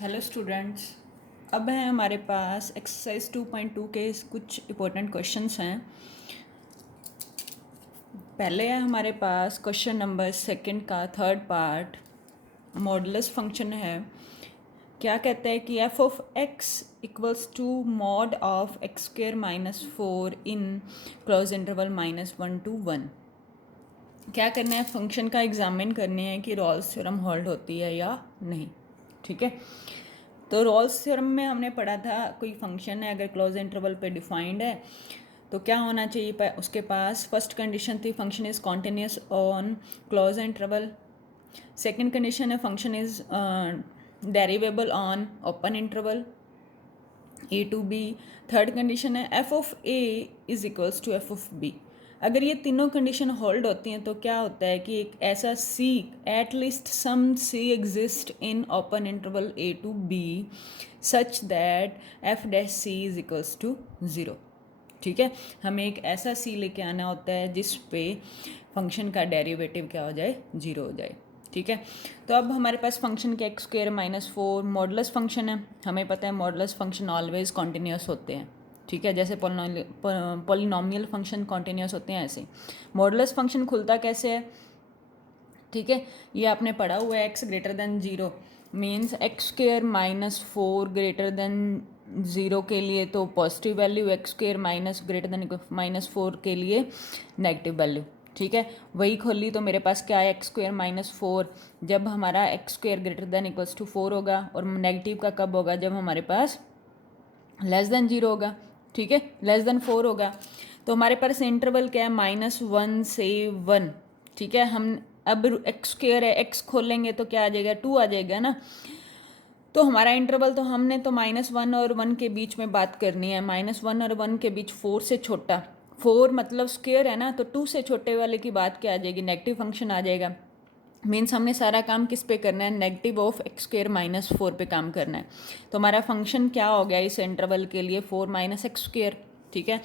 Hello students. अब है हमारे पास एक्सरसाइज 2.2 के कुछ इम्पोर्टेंट क्वेश्चंस हैं। पहले है हमारे पास क्वेश्चन नंबर सेकंड का थर्ड पार्ट, मॉडुलस फंक्शन है। क्या कहता है कि f of x equals to mod of x square minus 4 in close interval -1 to 1। क्या करना है, फंक्शन का एग्जामिन करने हैं कि रॉल्स थ्योरम होल्ड होती है या नहीं। ठीक है, तो रॉल्स थ्योरम में हमने पढ़ा था कोई फंक्शन है अगर क्लोज इंटरवल पे डिफाइंड है तो क्या होना चाहिए उसके पास। फर्स्ट कंडीशन थी function is continuous on closed interval. Second condition है function is derivable on open interval A to B. Third condition है F of A is equals to F of B. अगर ये तीनों कंडीशन होल्ड होती हैं तो क्या होता है कि एक ऐसा C, at least some C exist in open interval A to B such that F dash C is equals to 0। ठीक है, हमें एक ऐसा सी लेके आना होता है जिस पे फंक्शन का डेरिवेटिव क्या हो जाए, 0 हो जाए। ठीक है, तो अब हमारे पास फंक्शन के एक्स स्क्वेयर -4 मॉडुलस फंक्शन है। हमें पता है मॉडुलस फंक्शन ऑलवेज कॉन्टिन्यूस होते हैं। ठीक है, जैसे पॉलिनोमियल फंक्शन कॉन्टिन्यूस होते हैं ऐसे मॉडुलस फंक्शन खुलता कैसे है। ठीक है, ये आपने पढ़ा हुआ है x greater than 0 means x square -4 greater than 0 के लिए तो positive value, x square minus greater than -4 के लिए नेगेटिव वैल्यू। ठीक है, वही खोली तो मेरे पास क्या है एक्स स्क्वेयर -4 जब हमारा x square greater than equals to 4 होगा, और नेगेटिव का कब होगा, जब हमारे पास लेस देन 0 होगा। ठीक है, लेस देन 4 होगा। तो हमारे पास इंटरवल क्या है, -1 से 1। ठीक है, हम अब एक्स स्क्वेयर है, एक्स खोलेंगे तो क्या आ जाएगा, 2 आ जाएगा ना। तो हमारा इंटरवल तो हमने तो -1 और 1 के बीच में बात करनी है। -1 और 1 के बीच 4 से छोटा, 4 मतलब स्क्वेयर है ना, तो 2 से छोटे वाले की बात क्या आ जाएगी, नेगेटिव फंक्शन आ जाएगा। मीन्स हमने सारा काम किस पे करना है, नेगेटिव ऑफ एक्स स्क्वेयर -4 पे काम करना है। तो हमारा फंक्शन क्या हो गया इस इंटरवल के लिए, 4 - एक्स स्क्वेयर। ठीक है,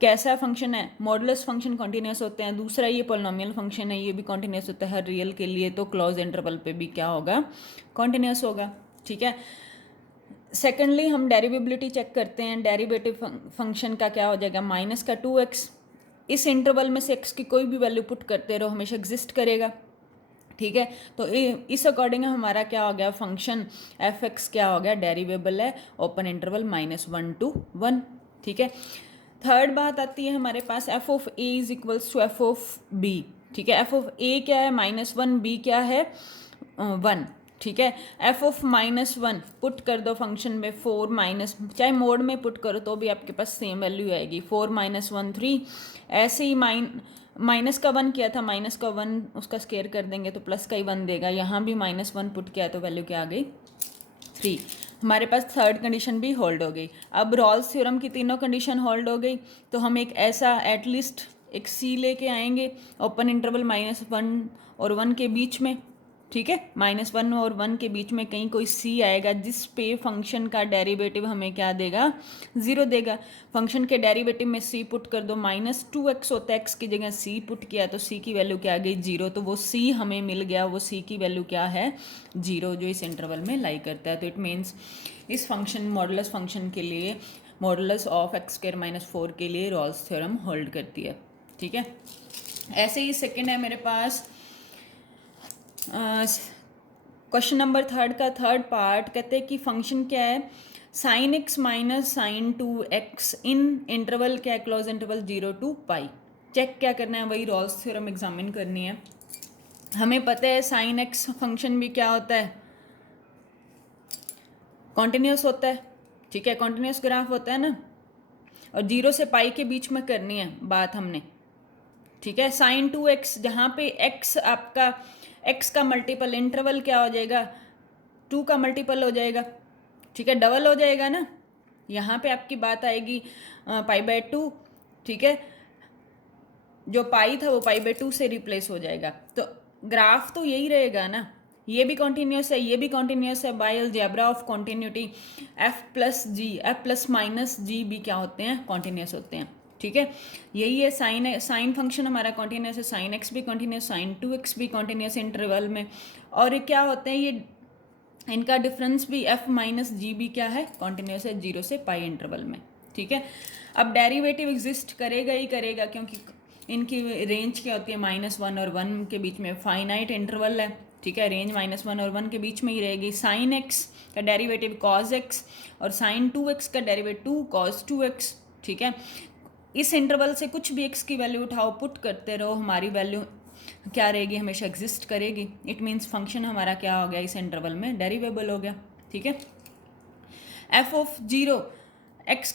कैसा फंक्शन है, मॉडुलस फंक्शन कॉन्टिन्यूस होते हैं। दूसरा ये पॉलिनोमियल फंक्शन है, ये भी कॉन्टिन्यूस होता है हर रियल के लिए, तो क्लोज इंटरवल पे भी क्या होगा, कॉन्टिन्यूस होगा। ठीक है, सेकेंडली हम डेरिवेबिलिटी चेक करते हैं। डेरिवेटिव फंक्शन का क्या हो जाएगा, -2x। इस इंटरवल में से x की कोई भी वैल्यू पुट करते रहो हमेशा एग्जिस्ट करेगा। ठीक है, तो इस अकॉर्डिंग हमारा क्या हो गया, फंक्शन एफ एक्स क्या हो गया, डेरिवेबल है ओपन इंटरवल -1 to 1। ठीक है, थर्ड बात आती है हमारे पास F of A is equals to F of B. ठीक है, एफ ऑफ ए क्या है -1, बी क्या है 1। ठीक है, एफ ऑफ -1 पुट कर दो फंक्शन में, 4 माइनस, चाहे मोड में पुट करो तो भी आपके पास सेम वैल्यू आएगी, 4 - 1 3। ऐसे ही माइनस का 1 किया था, माइनस का 1 उसका स्केयर कर देंगे तो प्लस का ही 1 देगा। यहाँ भी -1 पुट किया तो वैल्यू क्या आ गई, 3। हमारे पास थर्ड कंडीशन भी होल्ड हो गई। अब रॉल्स थ्योरम की तीनों कंडीशन होल्ड हो गई तो हम एक ऐसा एटलीस्ट एक सी लेके आएंगे ओपन इंटरवल -1 और 1 के बीच में। ठीक है, -1 और 1 के बीच में कहीं कोई सी आएगा जिस पे फंक्शन का डेरिवेटिव हमें क्या देगा, 0 देगा। फंक्शन के डेरिवेटिव में सी पुट कर दो, -2x होता है, x की जगह सी पुट किया तो सी की वैल्यू क्या आ गई, 0। तो वो सी हमें मिल गया, वो सी की वैल्यू क्या है, 0, जो इस इंटरवल में लाई करता है। तो इट मीन्स इस फंक्शन मॉडुलस फंक्शन के लिए, मॉडुलस ऑफ एक्स स्क्वायर -4 के लिए रॉल्स थ्योरम होल्ड करती है। ठीक है, ऐसे ही सेकेंड है मेरे पास क्वेश्चन नंबर थर्ड का थर्ड पार्ट। कहते हैं कि फंक्शन क्या है, sin x - sin 2x इन इंटरवल क्या है, क्लोज इंटरवल 0 to π। चेक क्या करना है, वही रॉल्स थ्योरम एग्जामिन करनी है। हमें पता है sin x फंक्शन भी क्या होता है, कॉन्टिन्यूस होता है। ठीक है, कॉन्टिन्यूस ग्राफ होता है ना, और 0 से π के बीच में करनी है बात हमने। ठीक है, sin 2x जहाँ पे x आपका x का मल्टीपल, इंटरवल क्या हो जाएगा, 2 का मल्टीपल हो जाएगा। ठीक है, डबल हो जाएगा ना, यहाँ पे आपकी बात आएगी π/2। ठीक है, जो पाई था वो π/2 से रिप्लेस हो जाएगा। तो ग्राफ तो यही रहेगा ना, ये भी कॉन्टिन्यूस है, ये भी कॉन्टिन्यूस है। By algebra of continuity F plus minus G भी क्या होते हैं, कॉन्टिन्यूस होते हैं। ठीक है, यही है साइन फंक्शन हमारा कॉन्टिन्यूस है, sin x भी कॉन्टिन्यूस, sin 2x भी कॉन्टिन्यूस इंटरवल में। और ये क्या होते हैं, ये इनका डिफरेंस भी f माइनस जी भी क्या है, कॉन्टिन्यूस है 0 से पाई इंटरवल में, ठीक है। अब डेरिवेटिव एग्जिस्ट करेगा ही करेगा, क्योंकि इनकी रेंज क्या होती है, -1 और 1 के बीच में फाइनाइट इंटरवल है, ठीक है। रेंज -1 और 1 के बीच में ही रहेगी। साइन x का डेरिवेटिव cos x और साइन 2x का डेरिवेटिव cos 2x, ठीक है। इस इंटरवल से कुछ भी x की वैल्यू उठाओ, पुट करते रहो, हमारी वैल्यू क्या रहेगी, हमेशा एग्जिस्ट करेगी। इट मीन्स फंक्शन हमारा क्या हो गया, इस इंटरवल में डेरिवेबल हो गया, ठीक है। F of zero X,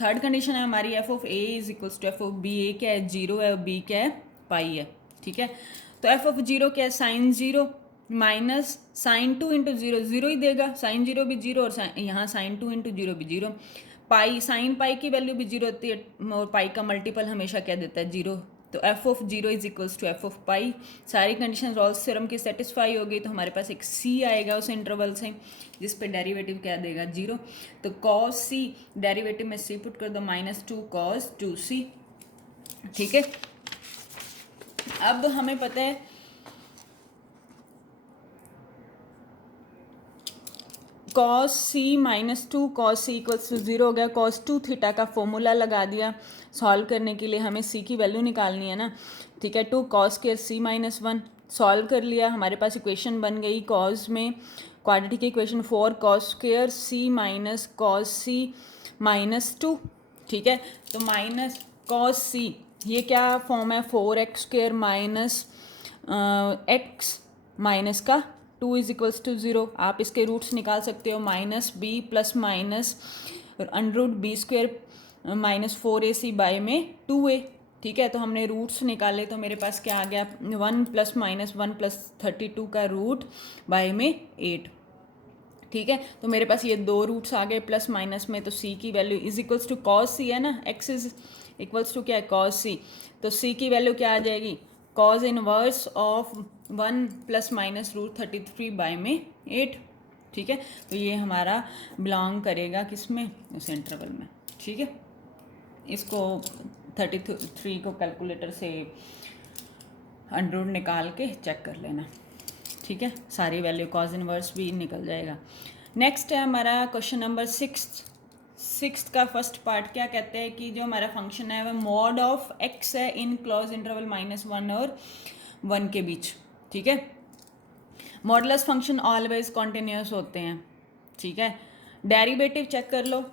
third condition है हमारी, F of A is equals to F of B. A क्या है, 0 है, और बी क्या है, पाई है, ठीक है। तो एफ ऑफ जीरो क्या है, साइन 0 माइनस साइन 2 इंटू 0, 0 ही देगा, साइन 0 भी 0 और यहाँ साइन 2 इंटू 0 भी 0। पाई, साइन पाई की वैल्यू भी 0 होती है, और पाई का मल्टीपल हमेशा क्या देता है, 0। तो F of 0 is equals to F of pi. सारी कंडीशन रॉल्स थ्योरम की सेटिस्फाई हो गई, तो हमारे पास एक सी आएगा उस इंटरवल से, जिस पे डेरिवेटिव क्या देगा, 0। तो कॉस सी, डेरिवेटिव में सी पुट कर दो, -2 cos 2c, ठीक है। अब हमें पता है cos c -2 cos c equals to 0 हो गया। cos 2 थीटा का फॉर्मूला लगा दिया, सॉल्व करने के लिए हमें c की वैल्यू निकालनी है ना, ठीक है। 2 cos स्क्वायर c -1 सॉल्व कर लिया, हमारे पास इक्वेशन बन गई cos में quadratic equation 4 cos square c minus cos c -2, ठीक है। तो माइनस cos c, ये क्या फॉर्म है, 4x square minus x minus का 2 इज इक्वल्स टू 0। आप इसके रूट्स निकाल सकते हो, -b plus minus √b² -4ac bye में 2a, ठीक है। तो हमने रूट्स निकाले, तो मेरे पास क्या आ गया, 1 + -1 + 32 का रूट बाय में 8, ठीक है। तो मेरे पास ये दो रूट्स आ गए प्लस माइनस में, तो c की value is equals to cos c है ना, x इज इक्वल्स टू क्या है, cos c। तो c की वैल्यू क्या आ जाएगी, cos इनवर्स ऑफ 1 + -√33 बाय में 8, ठीक है। तो ये हमारा बिलोंग करेगा किस में, उस इंटरवल में, ठीक है। इसको 33 को कैलकुलेटर से अंडर निकाल के चेक कर लेना, ठीक है। सारी वैल्यू कॉज इनवर्स भी निकल जाएगा। नेक्स्ट है हमारा क्वेश्चन नंबर 6 का फर्स्ट पार्ट। क्या कहते हैं कि जो हमारा फंक्शन है वह मॉड ऑफ x है इन क्लोज इंटरवल -1 और 1 के बीच, ठीक है। मॉडुलस फंक्शन ऑलवेज कॉन्टिन्यूस होते हैं, ठीक है। डेरिवेटिव चेक कर लो,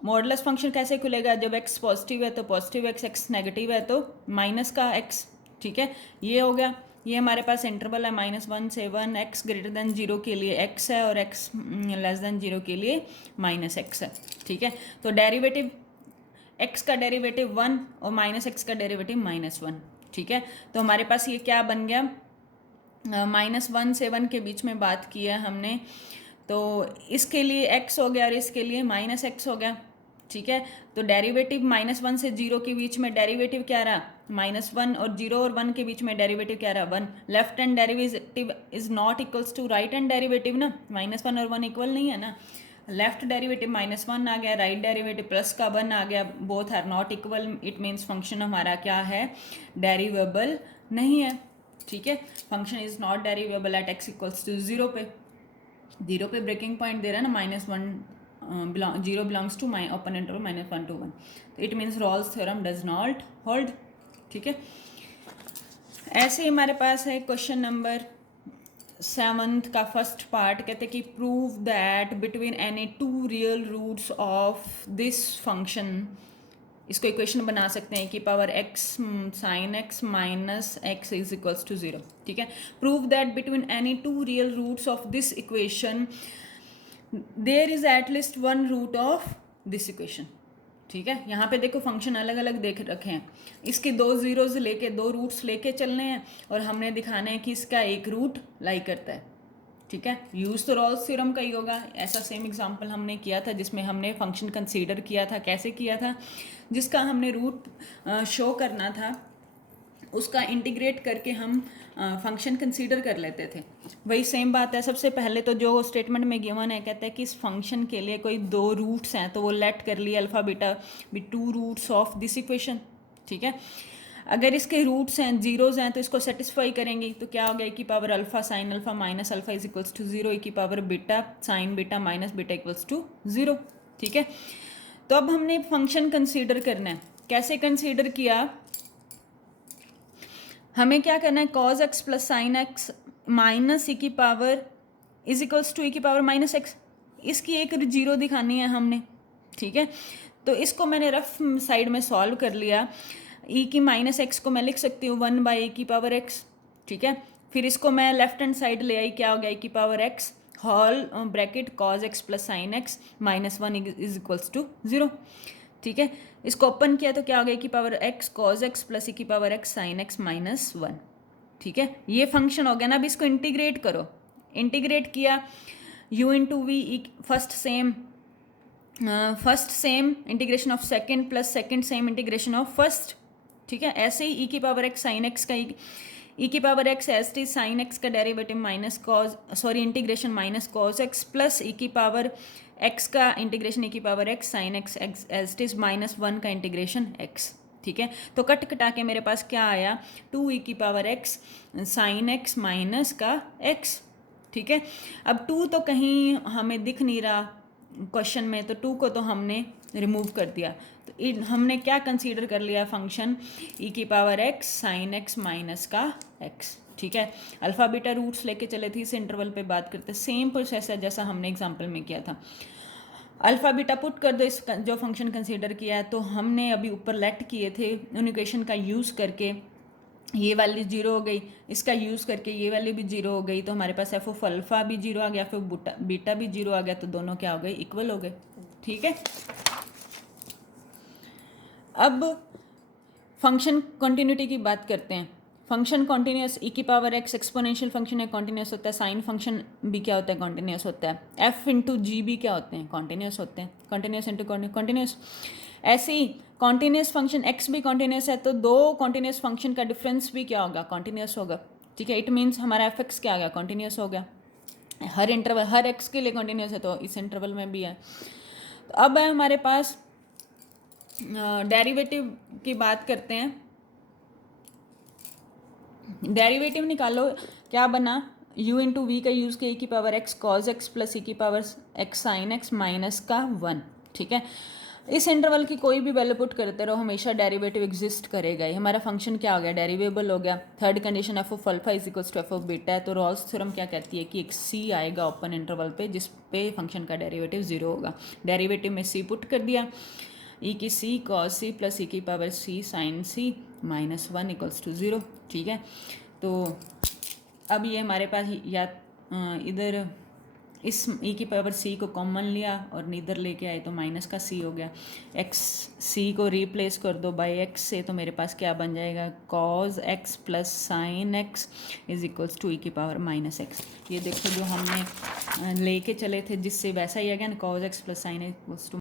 मॉडुलस फंक्शन कैसे खुलेगा, जब x पॉजिटिव है तो पॉजिटिव x नेगेटिव है तो माइनस का x, ठीक है। ये हो गया, ये हमारे पास इंटरवल है -1 से 1, x ग्रेटर देन 0 के लिए x है और x लेस देन 0 के लिए -x है, ठीक है। तो डेरिवेटिव x का डेरिवेटिव 1 और -x का डेरिवेटिव -1, ठीक है। तो हमारे पास ये क्या बन गया, -1 से 1 के बीच में बात की है हमने, तो इसके लिए x हो गया और इसके लिए -x हो गया, ठीक है। तो डेरिवेटिव -1 से 0 के बीच में डेरिवेटिव क्या रहा, -1, और 0 और 1 के बीच में डेरिवेटिव क्या रहा, 1। Left hand derivative is not equals to right hand derivative ना, -1 और 1 इक्वल नहीं है ना। लेफ्ट डेरिवेटिव -1 आ गया, राइट डेरिवेटिव प्लस का 1 आ गया, both are not equal, it means function हमारा क्या है, डेरिवेबल नहीं है, ठीक है। Function is not derivable at x equals to 0 पे, 0 पे ब्रेकिंग पॉइंट दे रहा है ना, -1 0 belongs to my open interval -1 to 1, तो it means Rolle's theorem does not hold, ठीक है। ऐसे ही हमारे पास है क्वेश्चन नंबर 7 का फर्स्ट पार्ट। कहते हैं कि prove that between any 2 real roots of this function, इसको इक्वेशन बना सकते हैं कि power x sin x minus x is equals to 0, ठीक है। Prove that between any 2 real roots of this equation there is at least 1 root of this equation, ठीक है। यहाँ पे देखो फंक्शन अलग अलग देख रखे हैं, इसके 2 जीरोज लेके 2 रूट्स लेके चलने हैं और हमने दिखाना है कि इसका एक रूट लाई करता है, ठीक है। यूज तो रॉल्स थ्योरम का ही होगा। ऐसा सेम एग्जांपल हमने किया था जिसमें हमने फंक्शन कंसीडर किया था, कैसे किया था, जिसका हमने रूट शो करना था उसका इंटीग्रेट करके हम फंक्शन कंसीडर कर लेते थे। वही सेम बात है। सबसे पहले तो जो स्टेटमेंट में गिवन है, कहता है कि इस फंक्शन के लिए कोई 2 रूट्स हैं, तो वो लेट कर लिए अल्फा बीटा भी 2 रूट्स ऑफ दिस इक्वेशन, ठीक है। अगर इसके रूट्स हैं जीरोज़ हैं तो इसको सेटिस्फाई करेंगी, तो क्या हो गया, की power alpha sine alpha minus alpha is equals to zero, की power beta sine beta minus beta equals to zero. ठीक है, तो अब हमने फंक्शन कंसीडर करना है। कैसे कंसीडर किया, हमें क्या करना है, cos x plus sine x minus E की power is equals to E की पावर माइनस एक्स, इसकी एक जीरो दिखानी है हमने। ठीक है, तो इसको मैंने रफ साइड में सॉल्व कर लिया। ई की माइनस एक्स को मैं लिख सकती हूँ 1/e की पावर एक्स। ठीक है, फिर इसको मैं लेफ्ट हैंड साइड ले आई, क्या हो गया, e की power x whole bracket cos x plus sine x minus 1 is equals to 0। ठीक है, इसको ओपन किया तो क्या हो गया, की power X cos x plus E की power X sine x minus 1। ठीक है, ये फंक्शन हो गया ना। अब इसको इंटीग्रेट करो, इंटीग्रेट किया u into V first same integration of second plus second same integration of first. ठीक है, ऐसे ही e की पावर एक्स साइन एक्स का e की power X as T sine X का derivative minus cos integration minus cos x plus e की power X का इंटीग्रेशन e की power X sine X as T minus 1 का integration x। ठीक है, तो कट कटा के मेरे पास क्या आया, 2e की power X sine x minus का x। ठीक है, अब 2 तो कहीं हमें दिख नहीं रहा क्वेश्चन में, तो 2 को तो हमने रिमूव कर दिया। तो हमने क्या कंसीडर कर लिया, फंक्शन e की power x sine x minus का x। ठीक है, अल्फ़ा बीटा रूट्स लेके चले थे, इस इंटरवल पे बात करते, सेम प्रोसेस है जैसा हमने एग्जांपल में किया था। अल्फ़ा बीटा पुट कर दो इस जो फंक्शन कंसीडर किया है, तो हमने अभी ऊपर लेट किए थे उन इक्वेशन का यूज़ करके, ये वाली जीरो हो गई, इसका यूज़ करके ये वाली भी जीरो हो गई, तो हमारे पास एफ ऑफ अल्फ़ा भी जीरो आ गया, फिर बीटा भी जीरो आ गया, तो दोनों क्या हो गए, इक्वल हो गए। ठीक है, अब फंक्शन कंटिन्यूटी की बात करते हैं। फंक्शन कॉन्टिन्यूस ई की पावर एक्स एक्सपोनेंशियल फंक्शन है, कॉन्टिन्यूस होता है। साइन फंक्शन भी क्या होता है, कॉन्टिन्यूस होता है। एफ इंटू जी भी क्या होते हैं, कॉन्टिन्यूस होते हैं। Continuous into continuous. ऐसे ही कॉन्टिन्यूस फंक्शन एक्स भी कॉन्टिन्यूस है, तो दो कॉन्टिन्यूस फंक्शन का डिफरेंस भी क्या होगा, कॉन्टिन्यूस होगा। ठीक है, इट मीन्स हमारा एफ एक्स क्या आ गया, कॉन्टिन्यूस हो गया। हर इंटरवल हर एक्स के लिए कॉन्टिन्यूस है, तो इस इंटरवल में भी है। तो अब है हमारे पास डेरिवेटिव की बात करते हैं। डेरिवेटिव निकालो, क्या बना, u इंटू वी का यूज़ किया, e की power x cos x plus e की power x sine x minus का 1। ठीक है, इस इंटरवल की कोई भी वैल्यू पुट करते रहो, हमेशा डेरिवेटिव एग्जिस्ट करेगा ही। हमारा फंक्शन क्या हो गया, डेरिवेबल हो गया। Third condition f of alpha is equals to F of beta है, तो रॉल्स थ्योरम क्या कहती है कि एक c आएगा ओपन इंटरवल पे, जिस पे फंक्शन का डेरिवेटिव 0 होगा। डेरिवेटिव में c पुट कर दिया, e की c cos c plus e की power c sine c minus 1 equals to 0। ठीक है, तो अब ये हमारे पास या इधर इस e की पावर c को कॉमन लिया और इधर लेके आए, तो माइनस का c हो गया। x c को रिप्लेस कर दो बाय x से, तो मेरे पास क्या बन जाएगा, cos x plus sine x is equals to e की पावर माइनस x। ये देखो जो हमने लेके चले थे जिससे वैसा ही आ गया ना, cos x plus sine x equals to